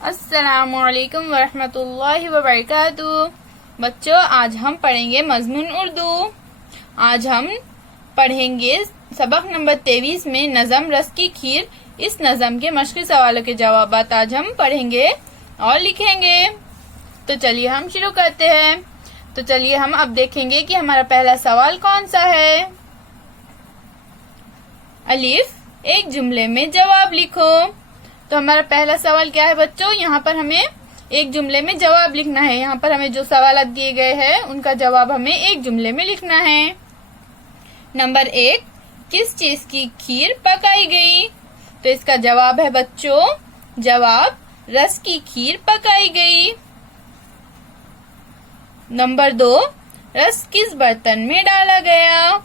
अस्सलामुअलैकुम वरहमतुल्लाहि वबरकातुहू। बच्चों, आज हम पढ़ेंगे मज़मून उर्दू। आज हम पढ़ेंगे सबक नंबर 23 में नज़म रस की खीर। इस नज़म के मश्क़ी सवालों के जवाब आज हम पढ़ेंगे और लिखेंगे। तो चलिए हम शुरू करते हैं। तो चलिए हम अब देखेंगे कि हमारा पहला सवाल कौन सा है। अलिफ, एक जुमले में जवाब लिखो। तो हमारा पहला सवाल क्या है बच्चों, यहाँ पर हमें एक जुमले में जवाब लिखना है। यहाँ पर हमें जो सवाल दिए गए हैं उनका जवाब हमें एक जुमले में लिखना है। नंबर 1, किस चीज की खीर पकाई गई? तो इसका जवाब है बच्चों, जवाब रस की खीर पकाई गई। नंबर 2, रस किस बर्तन में डाला गया?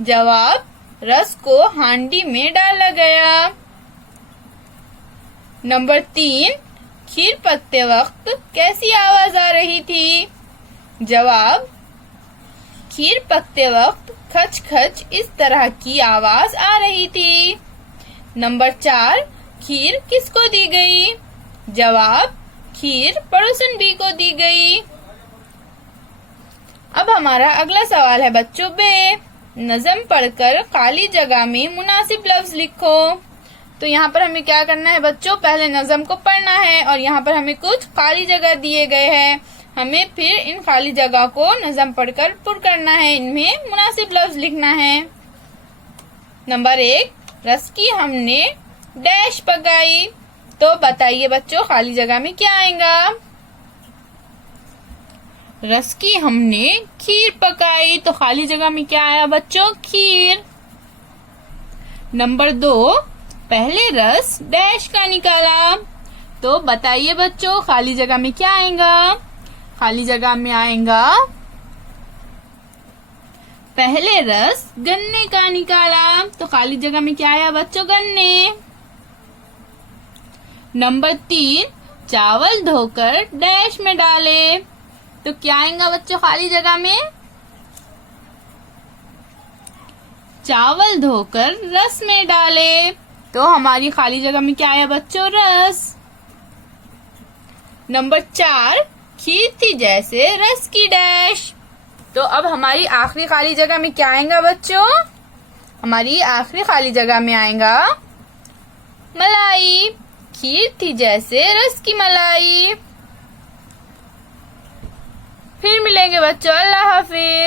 जवाब, रस को हांडी में डाला गया। नंबर 3, खीर पकते वक्त कैसी आवाज आ रही थी? जवाब, खीर पकते वक्त खच खच इस तरह की आवाज आ रही थी। नंबर 4, खीर किसको दी गई? जवाब, खीर पड़ोसन बी को दी गई। अब हमारा अगला सवाल है बच्चों बे, नज़म पढ़कर खाली जगह में मुनासिब लफ्ज लिखो। तो यहाँ पर हमें क्या करना है बच्चों, पहले नज़म को पढ़ना है और यहाँ पर हमें कुछ खाली जगह दिए गए हैं। हमें फिर इन खाली जगह को नज़म पढ़कर पुर करना है, इनमें मुनासिब लफ्ज लिखना है। नंबर 1, रस की हमने डैश पकाई। तो बताइए बच्चों, खाली जगह में क्या आएगा? रस की हमने खीर पकाई, तो खाली जगह में क्या आया बच्चों? खीर। नंबर 2, पहले रस डैश का निकाला। तो बताइए बच्चों, खाली जगह में क्या आएगा? खाली जगह में आएगा पहले रस गन्ने का निकाला। तो खाली जगह में क्या आया बच्चों? गन्ने। नंबर 3, चावल धोकर डैश में डाले। तो क्या आएगा बच्चों खाली जगह में? चावल धोकर रस में डाले। तो हमारी खाली जगह में क्या आया बच्चों? रस। नंबर 4, खीर थी जैसे रस की डैश। तो अब हमारी आखिरी खाली जगह में क्या आएगा बच्चों? हमारी आखिरी खाली जगह में आएगा मलाई। खीर थी जैसे रस की मलाई। फिर मिलेंगे बच्चों, अल्लाह हाफिज।